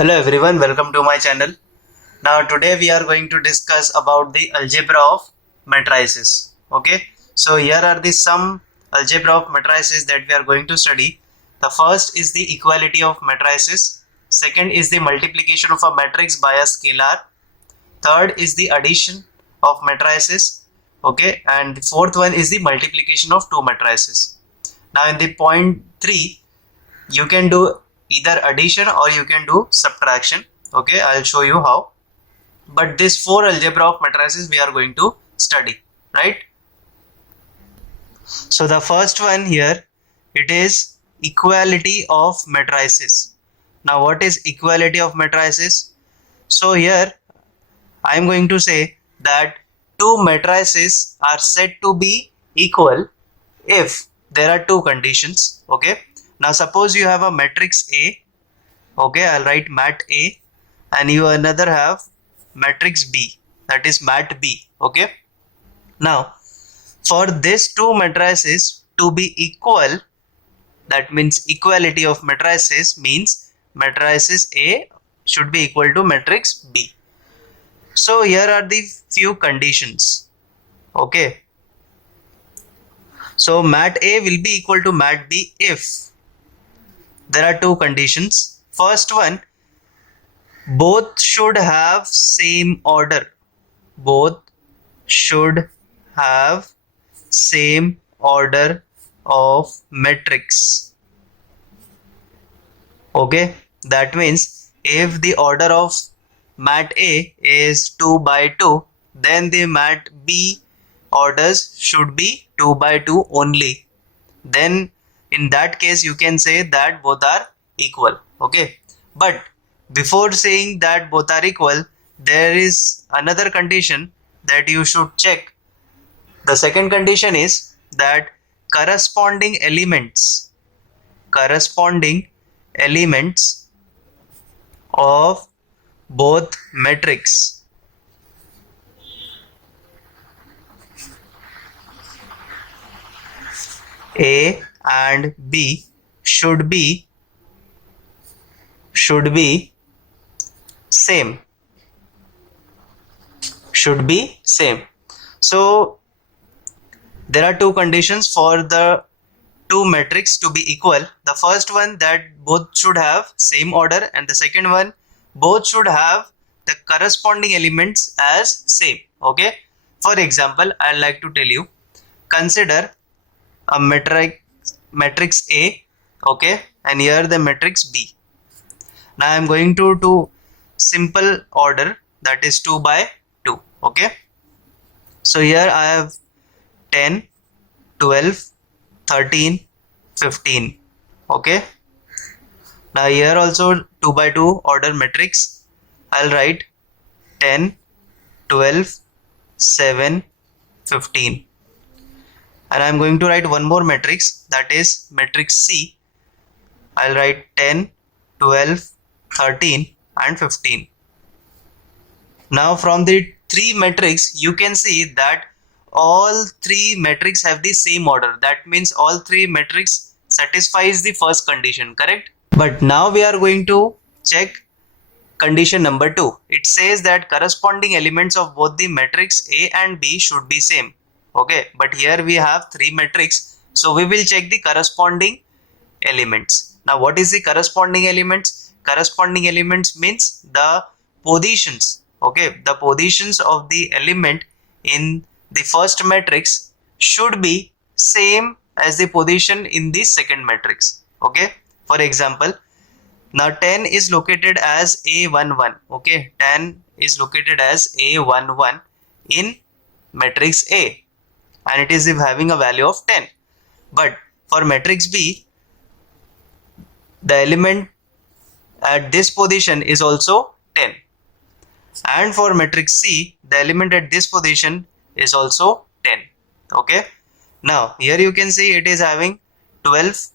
Hello everyone, welcome to my channel. Now today we are going to discuss about the algebra of matrices. Okay, so here are the some algebra of matrices that we are going to study. The first is the equality of matrices. Second is the multiplication of a matrix by a scalar. Third is the addition of matrices. Okay, and the fourth one is the multiplication of two matrices. Now in the point 3 you can do either addition or you can do subtraction. Okay, I'll show you how, but this four algebra of matrices we are going to study, right? So the first one here, it is equality of matrices. Now what is equality of matrices? So here I am going to say that two matrices are said to be equal if there are two conditions. Okay, now suppose you have a matrix A. Okay, I'll write mat A, and you another have matrix B, that is mat B. Okay, now for these two matrices to be equal, that means equality of matrices means matrices A should be equal to matrix B. So here are the few conditions. Okay, so mat A will be equal to mat B if there are two conditions. First one, both should have same order. Both should have same order of matrix. Okay, that means if the order of mat A is 2 by 2, then the mat B orders should be 2 by 2 only. Then in that case you can say that both are equal. Okay, but before saying that both are equal, there is another condition that you should check. The second condition is that corresponding elements of both matrix A and B should be same. So there are two conditions for the two matrix to be equal. The first one, that both should have same order, and the second one, both should have the corresponding elements as same. Okay, for example, I'd like to tell you, consider a matrix A. Okay, and here the matrix B. Now I'm going to do simple order, that is 2 by 2. Okay, so here I have 10, 12, 13, 15. Okay, now here also 2 by 2 order matrix. I'll write 10, 12, 7, 15. And I'm going to write one more matrix, that is matrix C. I'll write 10, 12, 13 and 15. Now from the three matrix you can see that all three matrix have the same order. That means all three matrix satisfies the first condition, correct? But now we are going to check condition number 2. It says that corresponding elements of both the matrix A and B should be same. Okay, but here we have three matrix, so we will check the corresponding elements. Now what is the corresponding elements? Corresponding elements means the positions. Okay, the positions of the element in the first matrix should be same as the position in the second matrix. Okay, for example, now 10 is located as A11. Okay, 10 is located as A11 in matrix A, and it is having a value of 10. But for matrix B, the element at this position is also 10, and for matrix C, the element at this position is also 10. Okay, now here you can see it is having 12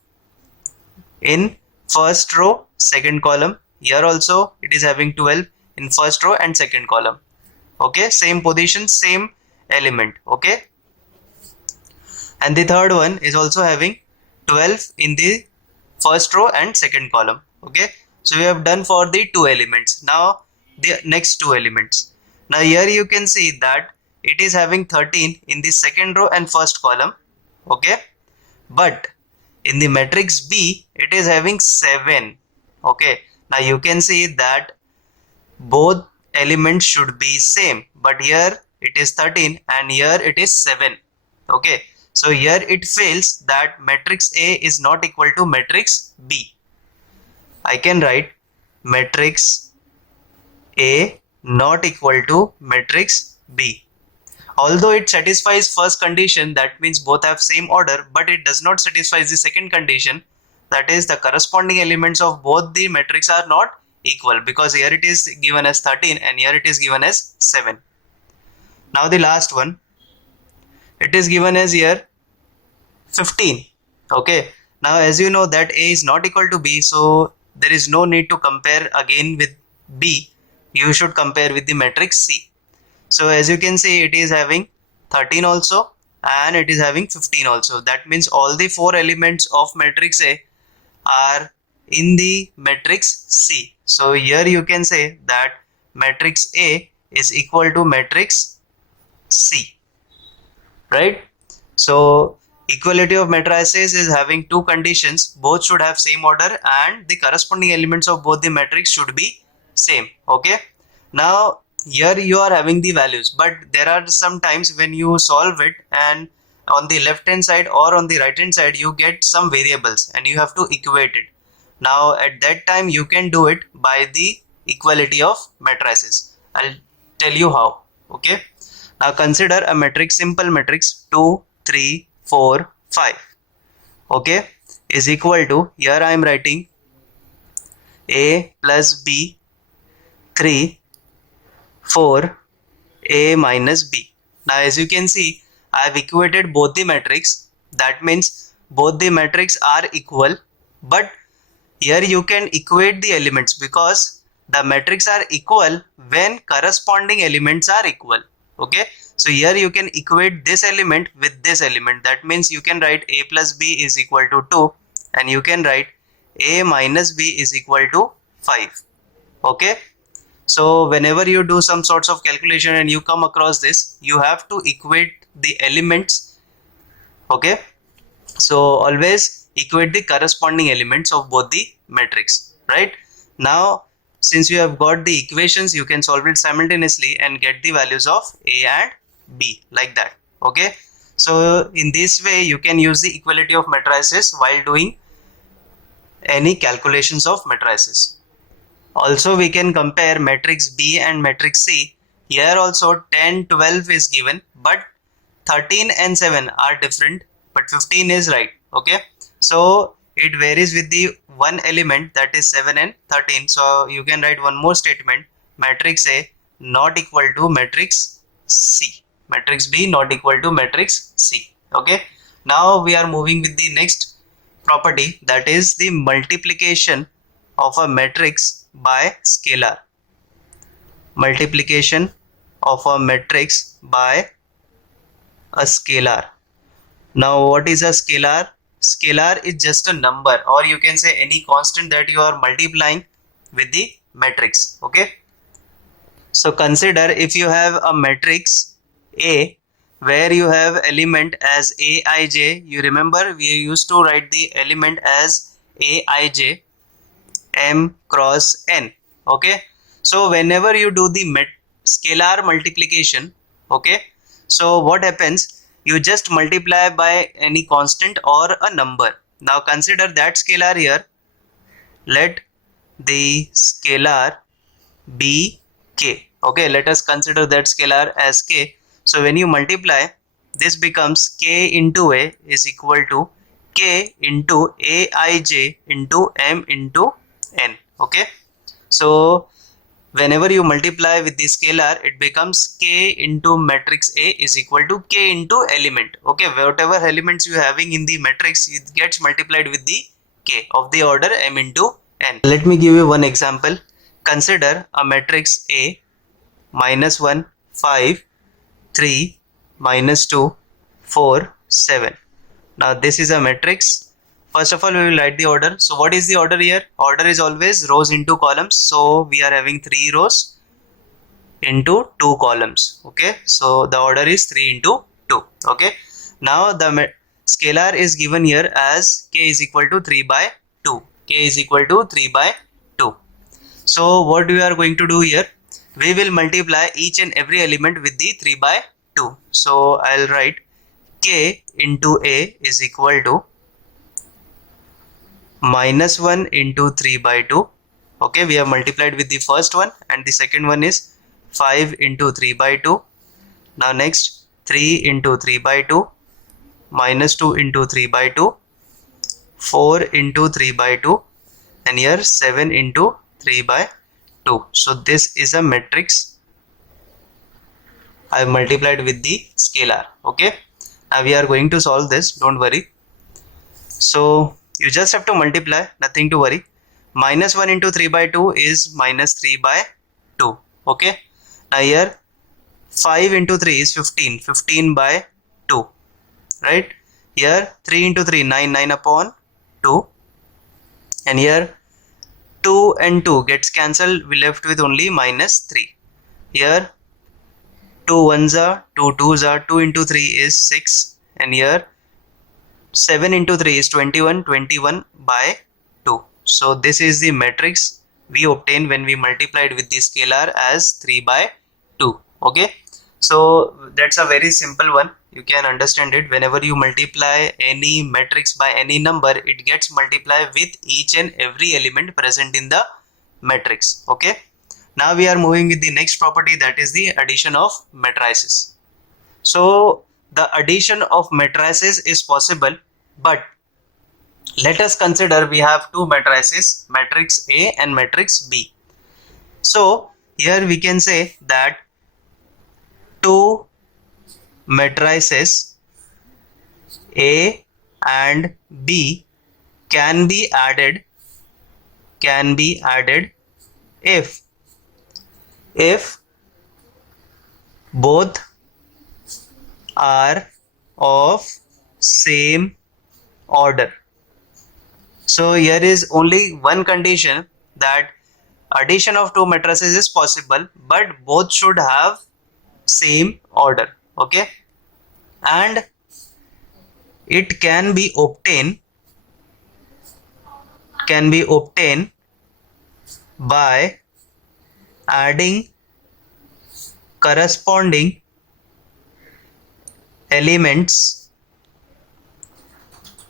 in first row, second column. Here also it is having 12 in first row and second column. Okay, same position, same element. Okay, and the third one is also having 12 in the first row and second column. Okay, So we have done for the two elements. Now the next two elements. Now here you can see that it is having 13 in the second row and first column. Okay, but in the matrix B it is having 7. Okay, now you can see that both elements should be same, but here it is 13 and here it is 7. Okay, so here it fails that matrix A is not equal to matrix B. I can write matrix A not equal to matrix B. Although it satisfies first condition, that means both have same order, but it does not satisfy the second condition, that is the corresponding elements of both the matrix are not equal, because here it is given as 13 and here it is given as 7. Now the last one, it is given as here 15. Okay, now as you know that A is not equal to B, so there is no need to compare again with B. You should compare with the matrix C. So as you can see, it is having 13 also and it is having 15 also. That means all the four elements of matrix A are in the matrix C. So here you can say that matrix A is equal to matrix C, right? So equality of matrices is having two conditions. Both should have same order and the corresponding elements of both the matrix should be same. Okay, now here you are having the values, but there are some times when you solve it and on the left hand side or on the right hand side you get some variables and you have to equate it. Now at that time you can do it by the equality of matrices. I'll tell you how. Okay, now consider a matrix, simple matrix 2 3 4 5. Okay, is equal to, here I am writing A plus B 3 4 A minus B. Now as you can see, I have equated both the matrix. That means both the matrix are equal, but here you can equate the elements because the matrix are equal when corresponding elements are equal. Okay, so here you can equate this element with this element. That means you can write A plus B is equal to 2 and you can write A minus B is equal to 5. Okay, so whenever you do some sorts of calculation and you come across this, you have to equate the elements. Okay, so always equate the corresponding elements of both the matrix, right? Now since you have got the equations, you can solve it simultaneously and get the values of A and B like that. Okay, so in this way you can use the equality of matrices while doing any calculations of matrices. Also we can compare matrix B and matrix C. Here also 10 12 is given, but 13 and 7 are different, but 15 is right. Okay, so it varies with the one element, that is 7 and 13. So you can write one more statement, matrix A not equal to matrix C, matrix B not equal to matrix C. Okay, now we are moving with the next property, that is the multiplication of a matrix by scalar. Multiplication of a matrix by a scalar. Now what is a scalar? Scalar is just a number, or you can say any constant that you are multiplying with the matrix. Okay, so consider if you have a matrix A where you have element as Aij. You remember we used to write the element as Aij m cross n. Okay, so whenever you do the scalar multiplication, okay, so what happens, you just multiply by any constant or a number. Now consider that scalar here, let the scalar be k. Okay, let us consider that scalar as k. So when you multiply, this becomes k into A is equal to k into Aij into m into n. Okay, so whenever you multiply with the scalar, it becomes k into matrix A is equal to k into element. Okay, whatever elements you are having in the matrix, it gets multiplied with the k of the order m into n. Let me give you one example. Consider a matrix A minus 1 5 3 minus 2 4 7. Now this is a matrix First of all, we will write the order. So what is the order here? Order is always rows into columns. So we are having 3 rows into 2 columns. Okay, so the order is 3 into 2. Okay, now the scalar is given here as k is equal to 3 by 2. K is equal to 3 by 2. So what we are going to do here? We will multiply each and every element with the 3 by 2. So I'll write k into a is equal to minus 1 into 3 by 2. Okay, we have multiplied with the first one, and the second one is 5 into 3 by 2. Now next 3 into 3 by 2, minus 2 into 3 by 2, 4 into 3 by 2, and here 7 into 3 by 2. So this is a matrix I have multiplied with the scalar. Okay, now we are going to solve this, don't worry. So you just have to multiply, nothing to worry. Minus 1 into 3 by 2 is minus 3 by 2. Okay, now here 5 into 3 is 15, 15 by 2, right? Here 3 into 3, 9, 9 upon 2, and here 2 and 2 gets cancelled, we left with only minus 3. Here 2 ones are 2 twos are 2 into 3 is 6, and here 7 into 3 is 21, 21 by 2. So this is the matrix we obtained when we multiplied with the scalar as 3 by 2. Okay, so that's a very simple one. You can understand it. Whenever you multiply any matrix by any number, it gets multiplied with each and every element present in the matrix. Okay, now we are moving with the next property, that is the addition of matrices. So the addition of matrices is possible, but let us consider we have two matrices, matrix A and matrix B. So here we can say that two matrices A and B can be added if both are of same order. So here is only one condition, that addition of two matrices is possible, but both should have same order. Okay, and it can be obtained by adding corresponding elements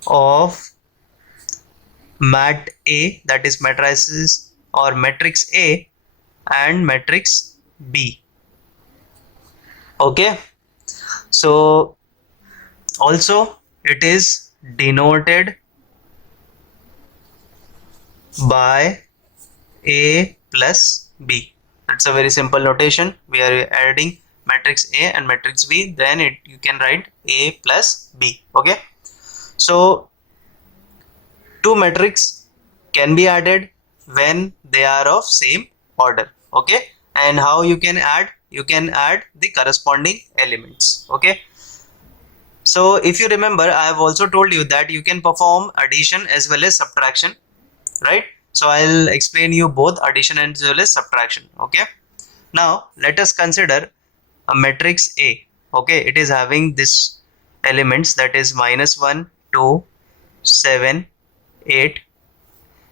of mat A, that is matrices or matrix A, and matrix B. Okay, so also it is denoted by A plus B. That's a very simple notation. We are adding matrix A and matrix B, then you can write A plus B. Okay, so two matrices can be added when they are of same order. Okay, and how you can add? You can add the corresponding elements. Okay, so if you remember, I have also told you that you can perform addition as well as subtraction, right? So I'll explain you both addition as well as subtraction. Okay, now let us consider a matrix A. Okay, it is having this elements, that is minus 1, 2, 7, 8,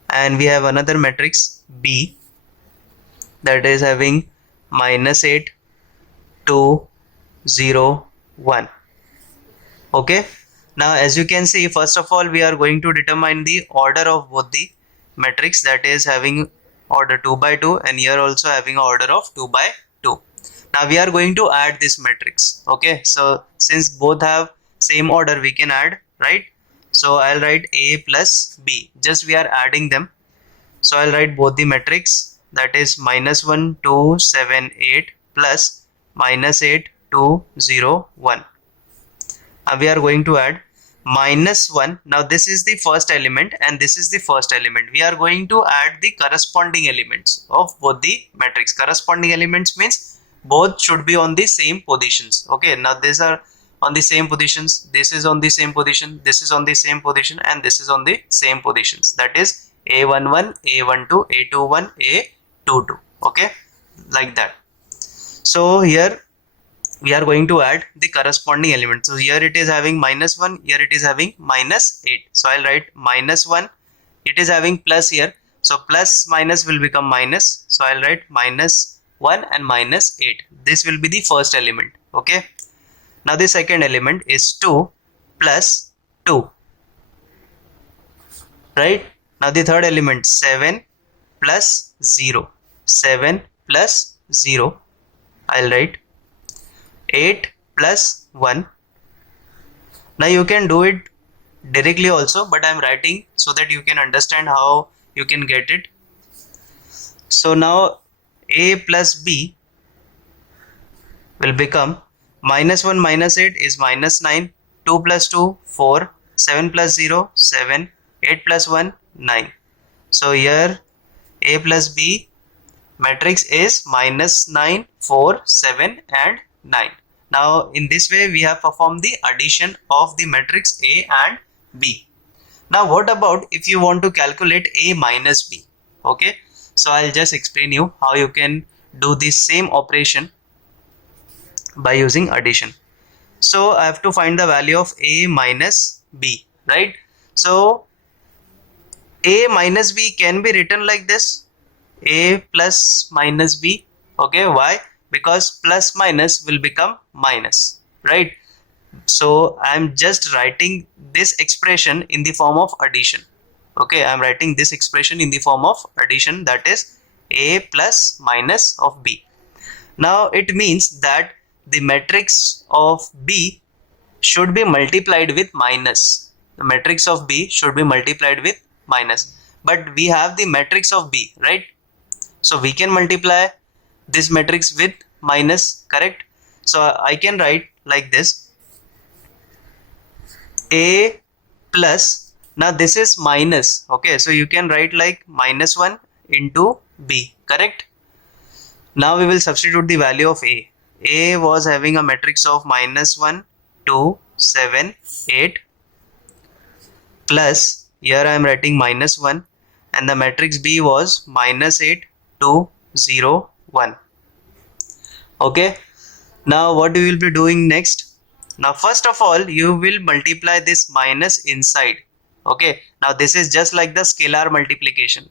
and we have another matrix B that is having minus 8, 2, 0, 1. Okay, now as you can see, first of all we are going to determine the order of both the matrix, that is having order 2 by 2, and here also having order of 2 by 2. Now we are going to add this matrix. Okay, so since both have same order, we can add, right? So I'll write A plus B, just we are adding them. So I'll write both the matrix, that is minus 1, 2, 7, 8 plus minus 8, 2, 0, 1. Now we are going to add minus 1. Now this is the first element and this is the first element. We are going to add the corresponding elements of both the matrix. Corresponding elements means both should be on the same positions. Okay, now these are on the same positions, this is on the same position, this is on the same position, and this is on the same positions. That is A11, A12, A21, A22. Okay, like that. So here we are going to add the corresponding element. So here it is having -1, here it is having -8. So I'll write -1, it is having plus here. So plus minus will become minus. So I'll write -1 and -8. This will be the first element. Okay. Now the second element is 2 plus 2. Right. Now the third element 7 plus 0. 7 plus 0. I'll write 8 plus 1. Now you can do it directly also, but I'm writing so that you can understand how you can get it. So now A plus B will become -1 -8 is -9, 2 plus 2 4, 7 plus 0 7, 8 plus 1 9. So here A plus B matrix is -9, 4, 7 and 9. Now in this way we have performed the addition of the matrix A and B. Now what about if you want to calculate A minus B? Okay, so I'll just explain you how you can do this same operation by using addition. So I have to find the value of A minus B, right? So A minus B can be written like this, A plus minus B. Okay, why? Because plus minus will become minus, right? So I'm just writing this expression in the form of addition. Okay, I'm writing this expression in the form of addition, that is A plus minus of B. Now it means that the matrix of B should be multiplied with minus. The matrix of B should be multiplied with minus. But we have the matrix of B, right? So we can multiply this matrix with minus, correct? So I can write like this, A plus, now this is minus, okay, so you can write like -1 into B, correct? Now we will substitute the value of A. A was having a matrix of -1, 2, 7, 8, plus here I am writing -1, and the matrix B was -8, 2, 0, 1. Okay, now what we will be doing next? Now first of all you will multiply this minus inside. Okay, now this is just like the scalar multiplication.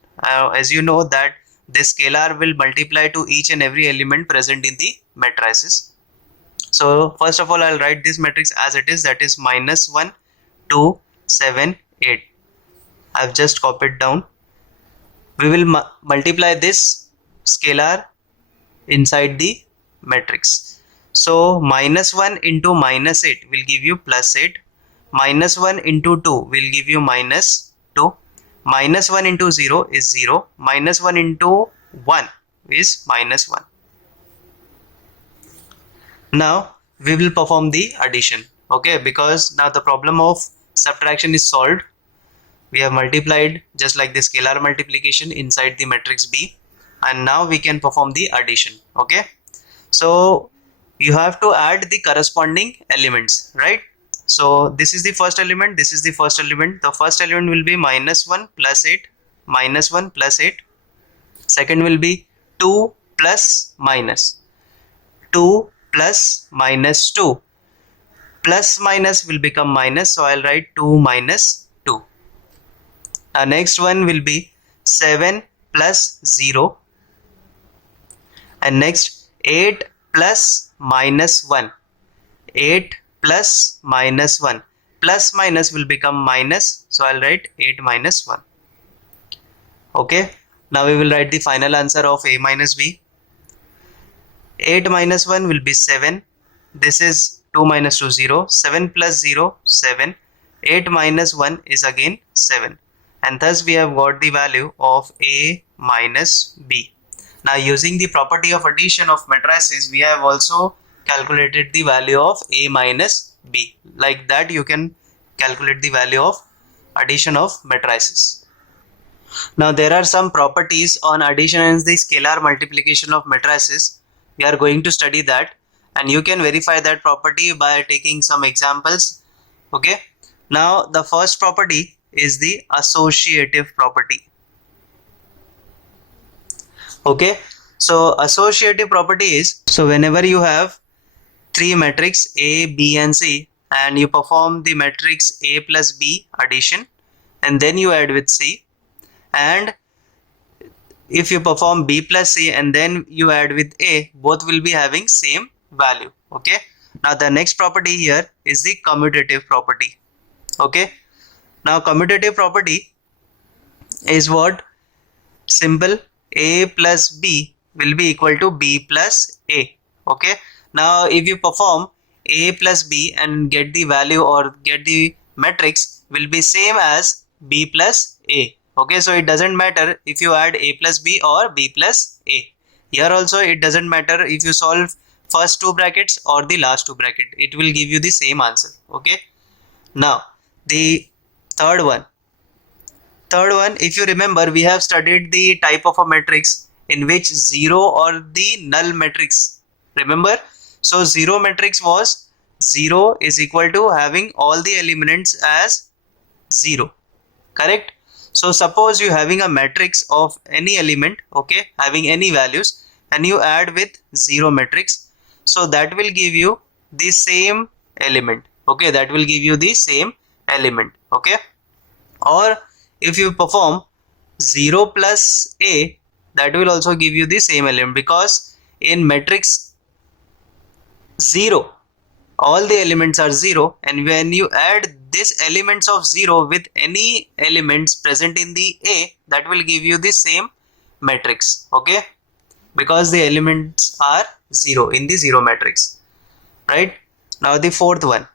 As you know that this scalar will multiply to each and every element present in the matrices. So first of all I'll write this matrix as it is, that is -1, 2, 7, 8. I've just copied down. We will multiply this scalar inside the matrix. So -1 into -8 will give you +8. -1 into 2 will give you -2. -1 into 0 is 0. -1 into 1 is -1. Now we will perform the addition. Okay, because now the problem of subtraction is solved. We have multiplied just like the scalar multiplication inside the matrix B, and now we can perform the addition. Okay, so you have to add the corresponding elements, right? So this is the first element, this is the first element. The first element will be -1 plus 8, -1 plus 8. Second will be 2 plus minus, 2 plus -2. Plus minus will become minus, so I'll write 2 minus 2. Next one will be 7 plus 0, and next 8 plus -1, 8 plus -1. Plus minus will become minus, so I'll write 8 minus 1. Okay, now we will write the final answer of A minus B. 8 minus 1 will be 7. This is 2 minus 2 0. 7 plus 0 7. 8 minus 1 is again 7, and thus we have got the value of A minus B. Now using the property of addition of matrices, we have also calculated the value of A minus B. Like that you can calculate the value of addition of matrices. Now there are some properties on addition and the scalar multiplication of matrices. We are going to study that. and you can verify that property by taking some examples. Okay, now the first property is the associative property. Okay, so associative property is, so whenever you have three matrix A, B and C, and you perform the matrix A plus B addition and then you add with C, and if you perform B plus C and then you add with A, both will be having same value. Okay, now the next property here is the commutative property. Okay, now commutative property is what? Simple, A plus B will be equal to B plus A. Okay, now if you perform A plus B and get the value or get the matrix will be same as B plus A. Okay, so it doesn't matter if you add A plus B or B plus A. Here also it doesn't matter if you solve first two brackets or the last two bracket, it will give you the same answer. Okay, now the third one, if you remember, we have studied the type of a matrix in which zero or the null matrix. Remember? So zero matrix was 0 is equal to having all the elements as 0. Correct? So suppose you having a matrix of any element, okay, having any values, and you add with 0 matrix. So that will give you the same element. Okay, that will give you the same element. Okay, or if you perform 0 plus A, that will also give you the same element, because in matrix 0 all the elements are 0, and when you add this elements of 0 with any elements present in the A, that will give you the same matrix. Okay, because the elements are 0 in the 0 matrix, right? Now the fourth one,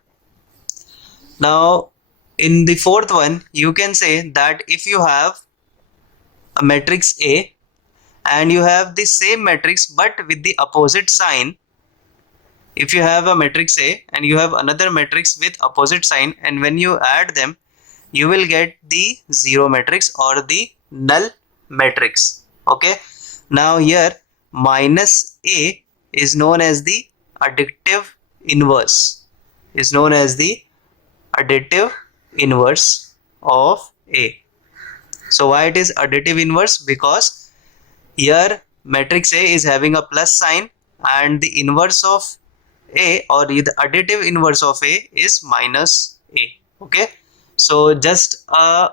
now in the fourth one you can say that if you have a matrix A and you have the same matrix but with the opposite sign, if you have a matrix A and you have another matrix with opposite sign, and when you add them you will get the 0 matrix or the null matrix. Okay, now here minus A is known as the additive inverse, is known as the additive inverse of A. So why it is additive inverse? Because here matrix A is having a plus sign and the inverse of A, or the additive inverse of A, is minus A. Okay, so just a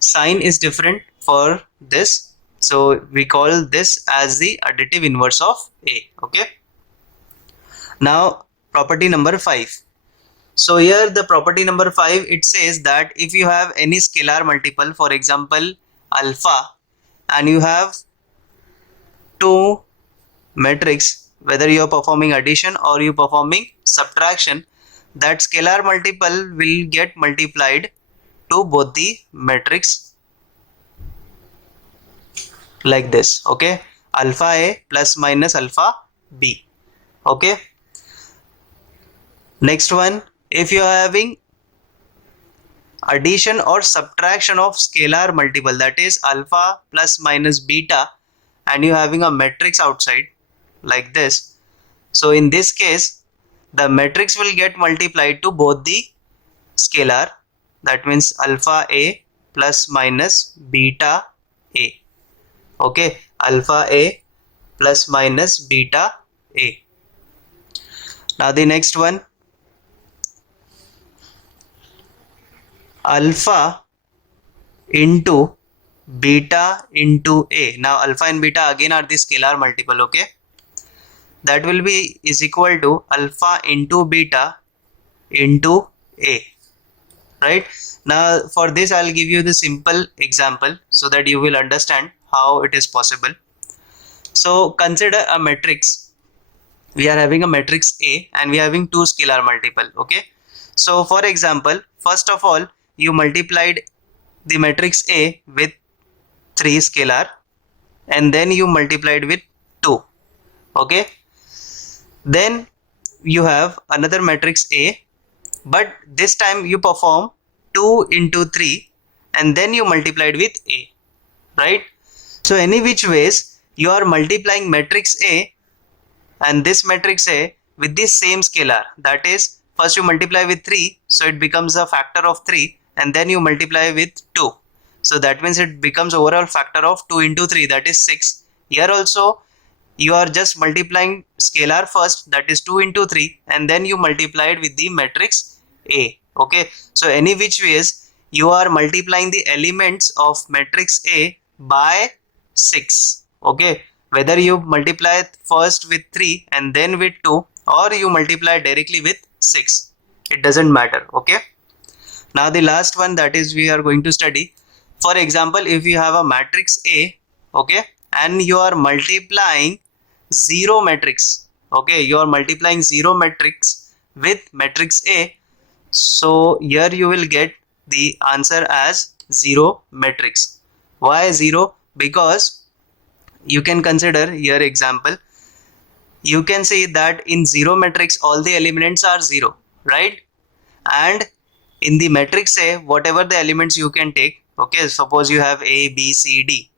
sign is different for this, so we call this as the additive inverse of A. Okay, now property number 5. So here the property number 5, it says that if you have any scalar multiple, for example alpha, and you have two matrix, whether you are performing addition or you performing subtraction, that scalar multiple will get multiplied to both the matrix like this. Okay, alpha A plus minus alpha B. Okay, next one, if you are having addition or subtraction of scalar multiple, that is alpha plus minus beta, and you having a matrix outside like this, so in this case the matrix will get multiplied to both the scalar, that means alpha A plus minus beta A. Okay, alpha A plus minus beta A. Now the next one, alpha into beta into A. Now alpha and beta again are the scalar multiple. Okay, that will be is equal to alpha into beta into A. Right, now for this I'll give you the simple example so that you will understand how it is possible. So consider a matrix, we are having a matrix A and we are having two scalar multiple. Okay, so for example, first of all you multiplied the matrix A with 3 scalar and then you multiplied with 2. Okay, then you have another matrix A, but this time you perform 2 into 3 and then you multiplied with A, right? So any which ways you are multiplying matrix A and this matrix A with the same scalar. That is, first you multiply with 3, so it becomes a factor of 3, and then you multiply with 2. So that means it becomes overall factor of 2 into 3, that is 6. Here also you are just multiplying scalar first, that is 2 into 3, and then you multiply it with the matrix A. Okay, so any which ways you are multiplying the elements of matrix A by 6. Okay, whether you multiply first with 3 and then with 2, or you multiply directly with 6, it doesn't matter. Okay, now the last one that is we are going to study. For example, if you have a matrix A, okay, and you are multiplying 0 matrix, okay, you are multiplying 0 matrix with matrix A, so here you will get the answer as 0 matrix. Why 0? Because you can consider here example, you can see that in 0 matrix all the elements are 0, right? And in the matrix A, whatever the elements you can take, okay, suppose you have A, B, C, D,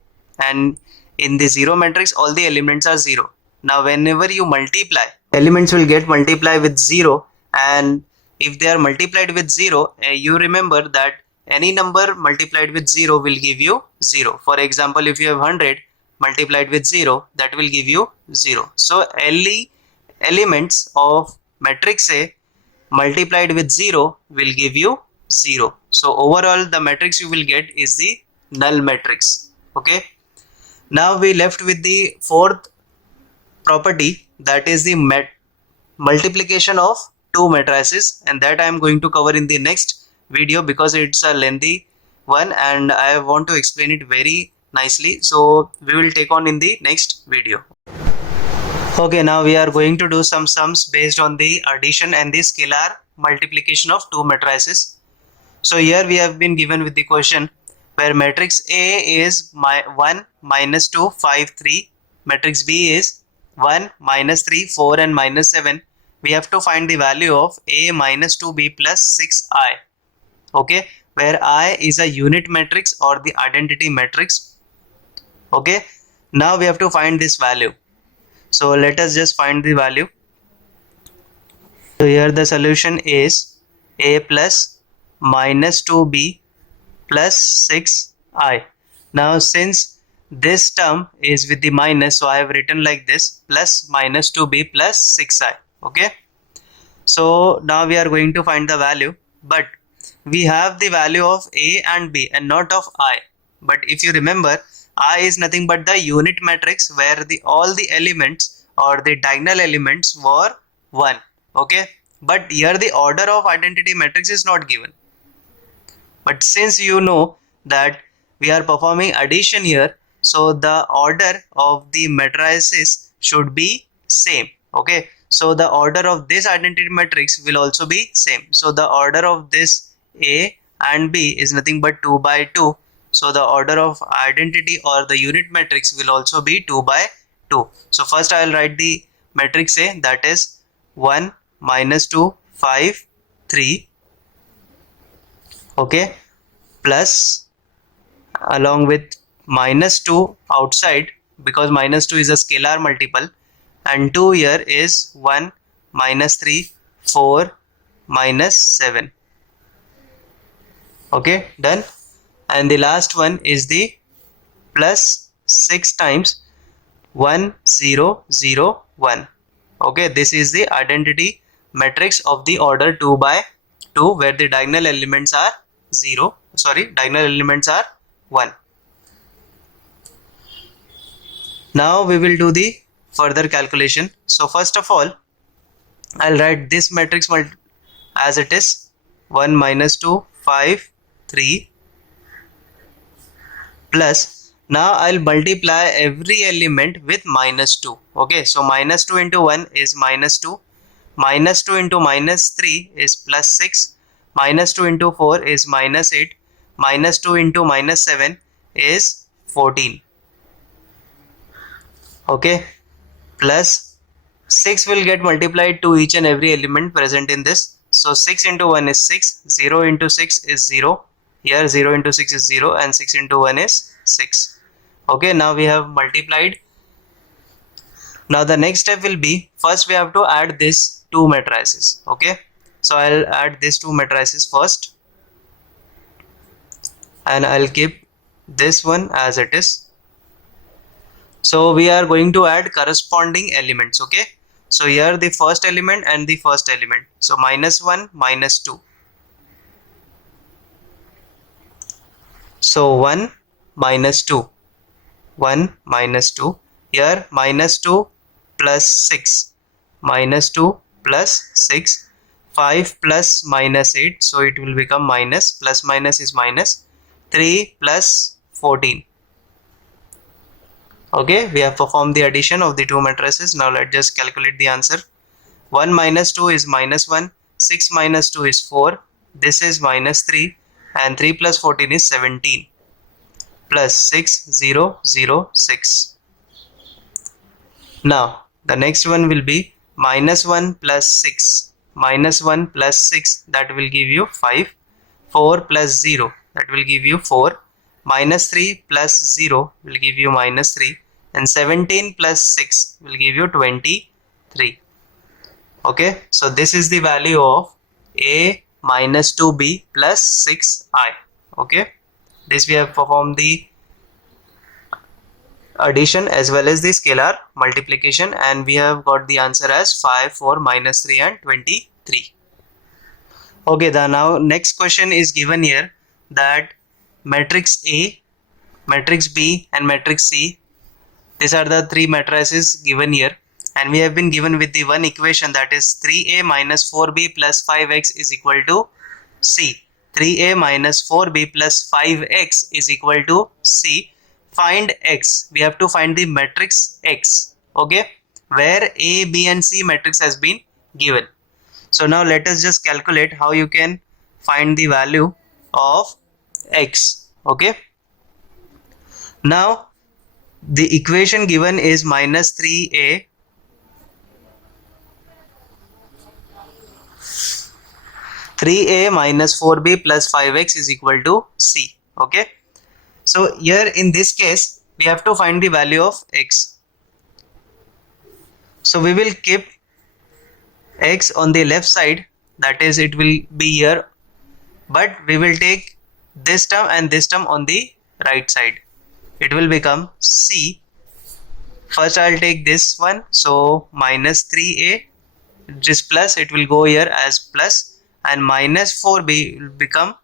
and in the 0 matrix all the elements are 0. Now whenever you multiply, elements will get multiplied with 0, and if they are multiplied with 0, you remember that any number multiplied with 0 will give you 0. For example, if you have 100 multiplied with 0, that will give you 0. So elements of matrix A multiplied with 0 will give you 0. So overall the matrix you will get is the null matrix. Okay, now we left with the fourth property, that is the multiplication of two matrices, and that I am going to cover in the next video because it's a lengthy one and I want to explain it very nicely. So we will take on in the next video. Okay, now we are going to do some sums based on the addition and the scalar multiplication of two matrices. So here we have been given with the question where matrix A is 1, minus 2, 5, 3. Matrix B is 1, minus 3, 4 and minus 7. We have to find the value of A minus 2B plus 6I. Okay, where I is a unit matrix or the identity matrix. Okay, now we have to find this value. So let us just find the value. So here the solution is A plus minus 2B plus 6I. Now since this term is with the minus, so I have written like this, plus minus 2B plus 6I. Okay, so now we are going to find the value, but we have the value of A and B and not of I. But if you remember, I is nothing but the unit matrix where all the elements or the diagonal elements were 1. Okay, but here the order of identity matrix is not given. But since you know that we are performing addition here, so the order of the matrices should be same. Okay, so the order of this identity matrix will also be same. So the order of this A and B is nothing but 2 by 2. So the order of identity or the unit matrix will also be 2 by 2. So first I will write the matrix A, that is 1, minus 2, 5, 3. Okay, plus along with minus 2 outside, because minus 2 is a scalar multiple, and 2 here is 1, minus 3, 4, minus 7. Okay, done. And the last one is the plus 6 times 1, 0, 0, 1. Okay, this is the identity matrix of the order 2 by 2 where the diagonal elements are 1. Now we will do the further calculation. So first of all, I'll write this matrix as it is 1, minus 2, 5, 3 plus, now I'll multiply every element with minus 2. Okay, so minus 2 into 1 is minus 2, minus 2 into minus 3 is plus 6, minus 2 into 4 is minus 8, minus 2 into minus 7 is 14. Okay, plus 6 will get multiplied to each and every element present in this. So 6 into 1 is 6, 0 into 6 is 0, here 0 into 6 is 0 and 6 into 1 is 6. Okay, now we have multiplied Now the next step will be, first we have to add these two matrices. Okay, so I'll add these two matrices first, and I'll keep this one as it is. So we are going to add corresponding elements. Okay, so here the first element and the first element, so -1 -2. So 1 -2, 1 -2. Here -2 plus 6, -2 plus 6, 5 plus -8, so it will become minus, plus minus is minus, 3 plus 14. Okay, we have performed the addition of the two matrices. Now let's just calculate the answer. 1 minus 2 is -1, 6 minus 2 is 4, this is -3, and 3 plus 14 is 17, plus 6, 0, 0, 6. Now the next one will be -1 plus 6, -1 plus 6, that will give you 5, 4 plus 0, that will give you 4, -3 plus 0 will give you -3, and 17 plus 6 will give you 23. Okay, so this is the value of a minus 2b plus 6i. Okay, this we have performed the addition as well as the scalar multiplication, and we have got the answer as 5, 4, -3 and 23. Okay, the now next question is given here, that matrix A, matrix B and matrix C, these are the three matrices given here, and we have been given with the one equation, that is 3a minus 4b plus 5x is equal to C. 3a minus 4b plus 5x is equal to C. Find x. We have to find the matrix X. Okay, where A, B and C matrix has been given. So now let us just calculate how you can find the value of X. Okay, now the equation given is -3a minus 4b plus 5x is equal to C. Okay, so here in this case we have to find the value of x. So we will keep x on the left side, that is it will be here, but we will take this term and this term on the right side. It will become C. First I'll take this one, so -3a, this plus, it will go here as plus, and -4b will become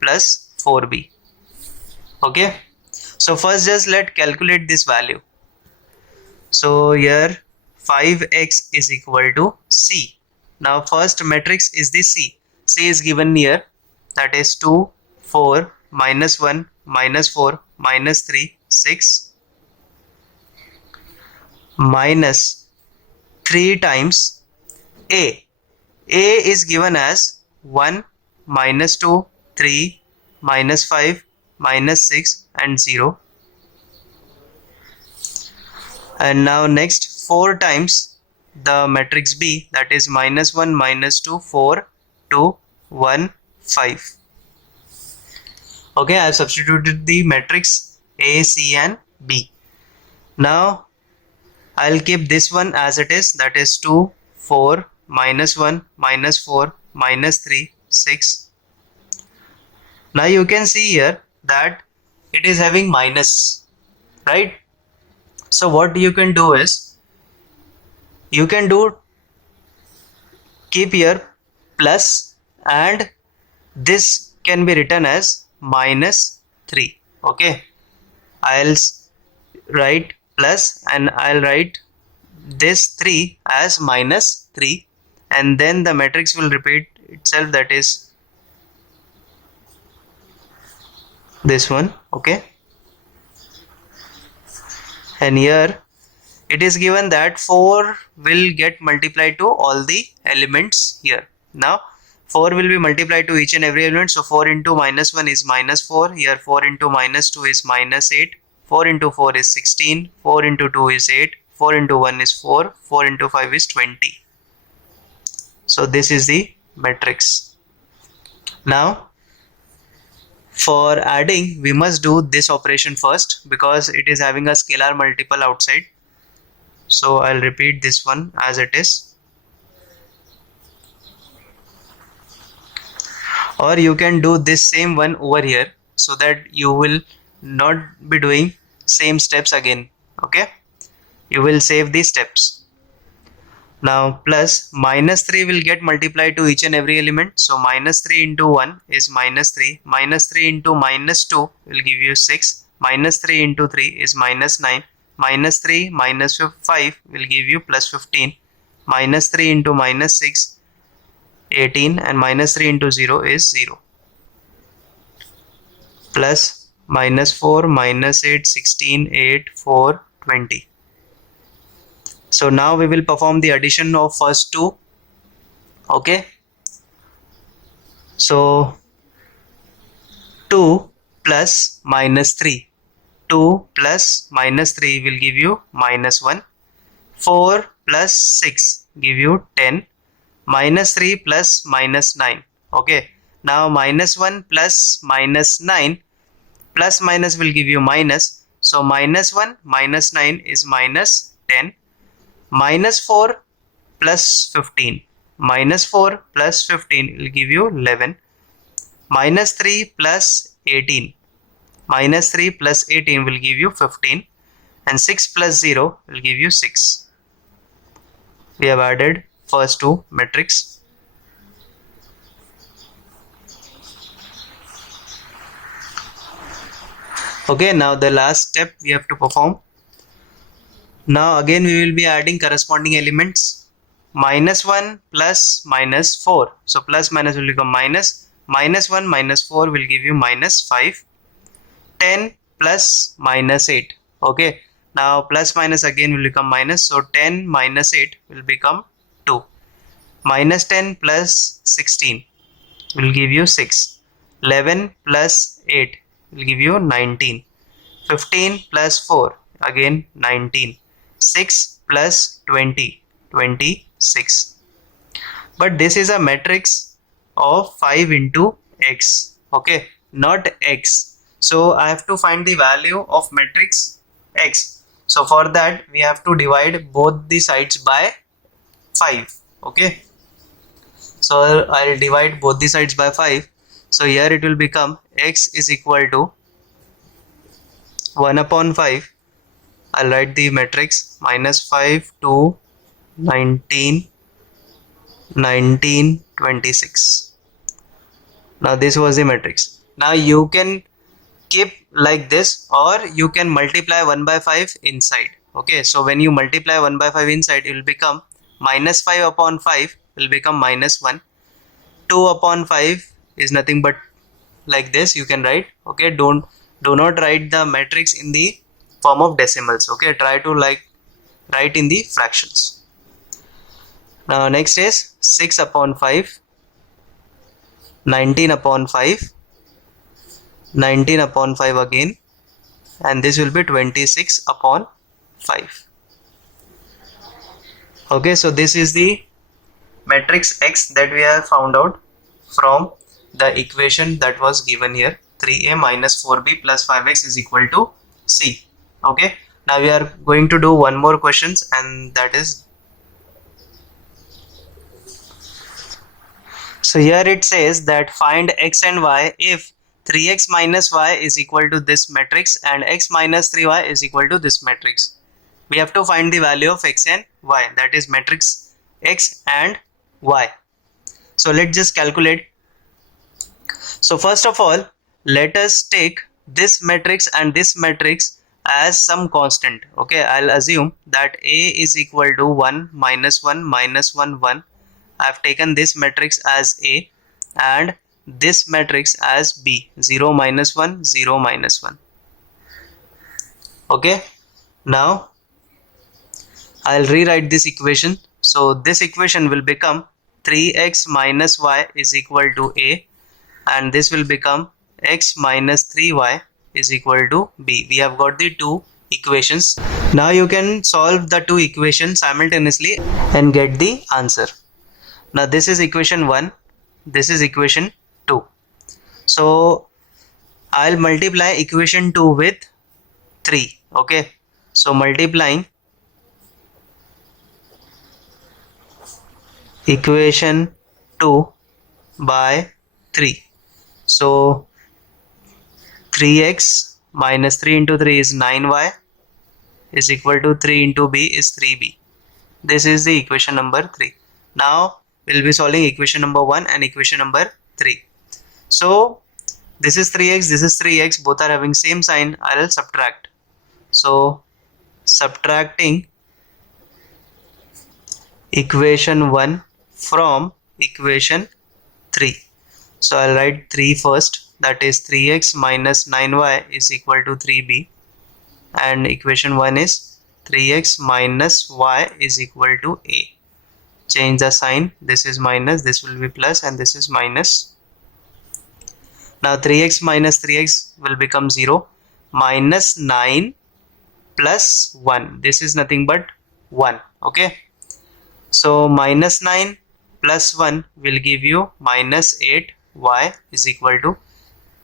plus 4b. Okay, so first just let calculate this value. So here 5x is equal to C. Now first matrix is the C. C is given here, that is 2, 4, -1, -4, -3, 6, minus 3 times A. A is given as 1, -2, 3, -5, -6 and 0. And now next 4 times the matrix B, that is -1, -2, 4, 2, 1, 5. Okay, I have substituted the matrix A, C and B. Now I'll keep this one as it is, that is 2, 4, -1, -4, -3, 6. Now you can see here that it is having minus, right? So what you can do is, you can do keep here plus, and this can be written as -3. Okay, I'll write plus and I'll write this 3 as -3, and then the matrix will repeat itself, that is this one. Okay, and here it is given that 4 will get multiplied to all the elements here. Now 4 will be multiplied to each and every element, so 4 into -1 is -4, here 4 into -2 is -8, 4 into 4 is 16, 4 into 2 is 8, 4 into 1 is 4, 4 into 5 is 20. So this is the matrix. Now for adding we must do this operation first, because it is having a scalar multiple outside. so I'll repeat this one as it is. Or you can do this same one over here so that you will not be doing same steps again. Okay, you will save these steps. Now plus minus 3 will get multiplied to each and every element. So minus 3 into 1 is minus 3. Minus 3 into minus 2 will give you 6. Minus 3 into 3 is minus 9. Minus 3 minus 5 will give you plus 15. Minus 3 into minus 6, 18, and minus 3 into 0 is 0. Plus minus 4 minus 8, 16, 8, 4, 20. So now we will perform the addition of first two. Okay, so 2 plus minus 3. 2 plus minus 3 will give you minus 1. 4 plus 6 give you 10. Minus 3 plus minus 9. Okay, now minus 1 plus minus 9, plus minus will give you minus. So minus 1 minus 9 is minus 10. Minus 4 plus 15. Minus 4 plus 15 will give you 11. Minus 3 plus 18. Minus 3 plus 18 will give you 15. And 6 plus 0 will give you 6. We have added first two matrix. Okay, now the last step we have to perform. Now again we will be adding corresponding elements. Minus 1 plus minus 4. So plus minus will become minus. Minus 1 minus 4 will give you minus 5. 10 plus minus 8. Okay, now plus minus again will become minus. So 10 minus 8 will become 2. Minus 10 plus 16 will give you 6. 11 plus 8 will give you 19. 15 plus 4 again 19. 6 plus 20, 26. But this is a matrix of 5 into x. Okay, not x. So I have to find the value of matrix x. So for that we have to divide both the sides by 5. Okay, so I'll divide both the sides by 5. So here it will become x is equal to 1 upon 5. I'll write the matrix minus 5 to 19, 19, 26. Now this was the matrix. Now you can keep like this, or you can multiply 1 by 5 inside. Okay, so when you multiply 1 by 5 inside, it will become minus 5 upon 5 will become minus 1. 2 upon 5 is nothing but like this you can write. Okay, do not write the matrix in the form of decimals. Okay, try to write in the fractions. Now next is 6 upon 5, 19 upon 5, 19 upon 5 again, and this will be 26 upon 5. Okay, so this is the matrix x that we have found out from the equation that was given here. 3a minus 4b plus 5x is equal to c. Okay, now we are going to do one more questions, and that is, so here it says that find x and y if 3x minus y is equal to this matrix and x minus 3y is equal to this matrix. We have to find the value of x and y, that is matrix x and y. So let's just calculate. So first of all, let us take this matrix and this matrix as some constant. Okay, I'll assume that a is equal to 1 minus 1 minus 1 1. I have taken this matrix as a and this matrix as b, 0 minus 1 0 minus 1. Okay, now I'll rewrite this equation. So this equation will become 3x minus y is equal to a, and this will become x minus 3y is equal to b. We have got the two equations. Now you can solve the two equations simultaneously and get the answer. Now this is equation 1, this is equation 2. So I'll multiply equation 2 with 3. Okay, so multiplying equation 2 by 3. So 3x minus 3 into 3 is 9y is equal to 3 into b is 3b. This is the equation number 3. Now we'll be solving equation number 1 and equation number 3. So this is 3x, this is 3x, both are having same sign. I'll subtract. So subtracting equation 1 from equation 3. So I'll write 3 first, that is 3x minus 9y is equal to 3b, and equation 1 is 3x minus y is equal to a. Change the sign, this is minus, this will be plus, and this is minus. Now 3x minus 3x will become 0, minus 9 plus 1, this is nothing but 1. Okay, so minus 9 plus 1 will give you minus 8y is equal to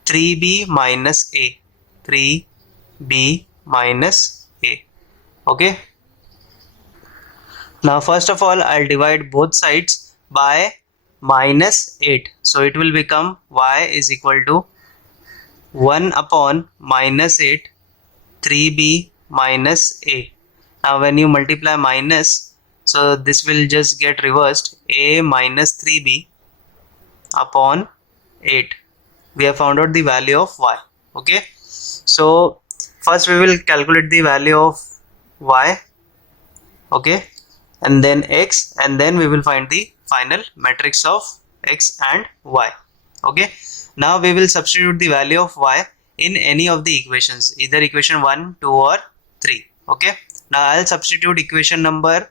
3b minus a, 3b minus a. Okay, now first of all I'll divide both sides by minus 8, so it will become y is equal to 1 upon minus 8 3b minus a. Now when you multiply minus, so this will just get reversed, a minus 3b upon 8. We have found out the value of y. Okay, so first we will calculate the value of y, okay, and then x, and then we will find the final matrix of x and y. Okay, now we will substitute the value of y in any of the equations, either equation 1, 2 or 3. Okay, now I'll substitute equation number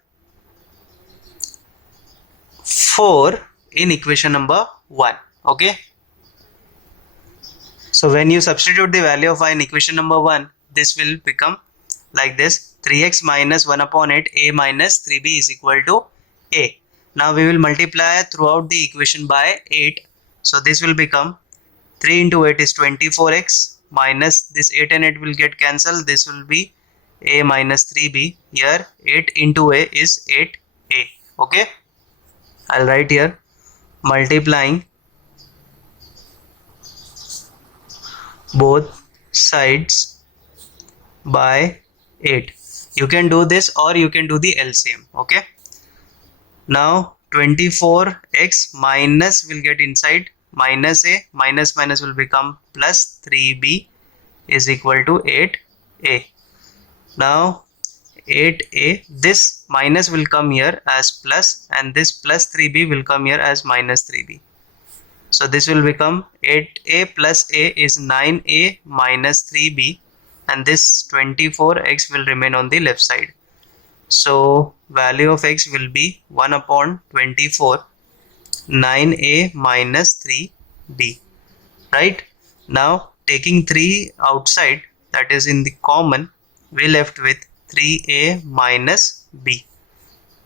4 in equation number 1. Okay, so when you substitute the value of y in equation number 1, this will become like this, 3x minus 1 upon 8 a minus 3b is equal to a. Now we will multiply throughout the equation by 8, so this will become 3 into 8 is 24x minus this 8 and 8 will get cancelled, this will be a minus 3b. Here 8 into a is 8a. Okay, I'll write here multiplying both sides by 8. You can do this or you can do the LCM. Okay, now 24x minus will get inside minus a, minus minus will become plus 3b is equal to 8a. Now 8a, this minus will come here as plus, and this plus 3b will come here as minus 3b. So this will become 8a plus a is 9a minus 3b, and this 24x will remain on the left side. So value of x will be 1 upon 24, 9a minus 3b. Right, now taking 3 outside, that is in the common, we left with 3a minus b.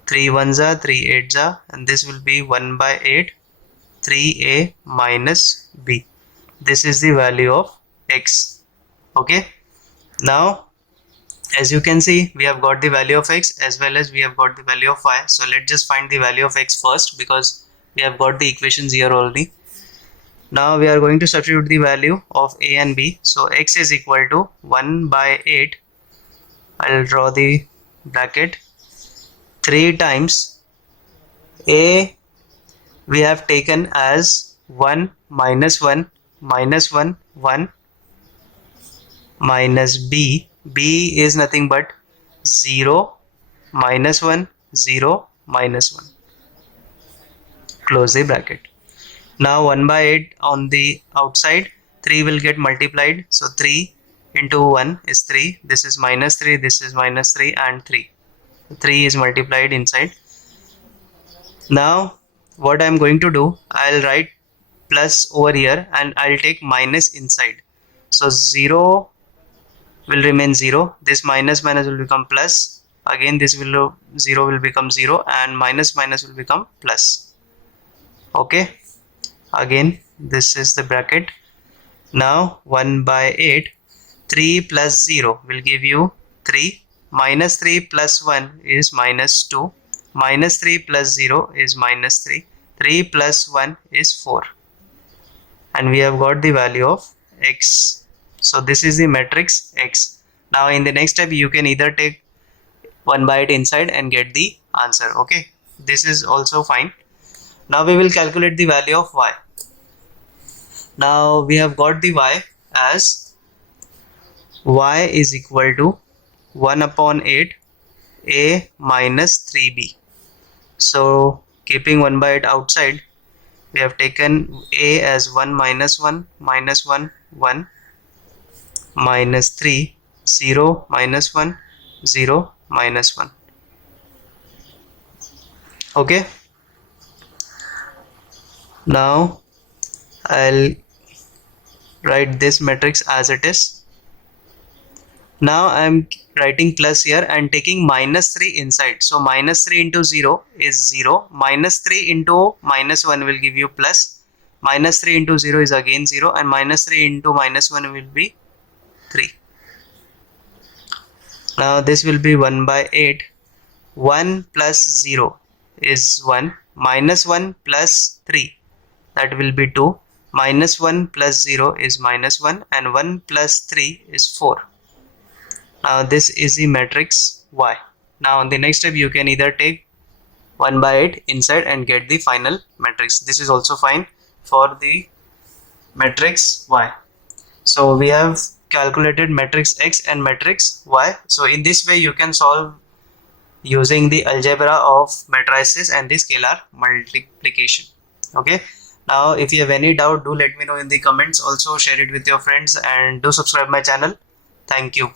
3 ones are 3 eights are, and this will be 1 by 8, 3a minus b. This is the value of x. Okay, now as you can see, we have got the value of x as well as we have got the value of y. So let's just find the value of x first, because we have got the equations here already. Now we are going to substitute the value of a and b. So x is equal to 1 by 8. I'll draw the bracket. 3 times a we have taken as 1 minus 1 minus 1 1 minus b. B is nothing but 0 minus 1 0 minus 1. Close the bracket. Now 1 by 8 on the outside, 3 will get multiplied. So 3 into 1 is 3. This is minus 3, this is minus 3, and 3. 3 is multiplied inside. Now what I am going to do, I'll write plus over here and I'll take minus inside. So 0 will remain 0. This minus minus will become plus. Again this will 0 will become 0, and minus minus will become plus. Okay, again this is the bracket. Now 1 by 8, 3 plus 0 will give you 3, minus 3 plus 1 is minus 2, minus 3 plus 0 is minus 3. 3 plus 1 is 4. And we have got the value of x. So this is the matrix X. Now in the next step you can either take 1 by 8 inside and get the answer. Okay, this is also fine. Now we will calculate the value of y. Now we have got the y as y is equal to 1 upon 8 a minus 3b. So keeping 1 by 8 outside, we have taken a as 1 minus 1 minus 1 1 minus 3 0 minus 1 0 minus 1. Okay, now I'll write this matrix as it is. Now I'm writing plus here and taking minus 3 inside. So minus 3 into 0 is 0. Minus 3 into minus 1 will give you plus. Minus 3 into 0 is again 0. And minus 3 into minus 1 will be 3. Now this will be 1 by 8. 1 plus 0 is 1. Minus 1 plus 3, that will be 2. Minus 1 plus 0 is minus 1. And 1 plus 3 is 4. Now this is the matrix Y. Now in the next step you can either take 1 by 8 inside and get the final matrix. This is also fine for the matrix Y. So we have calculated matrix X and matrix Y. So in this way you can solve using the algebra of matrices and the scalar multiplication. Okay, now if you have any doubt, do let me know in the comments. Also share it with your friends and do subscribe my channel. Thank you.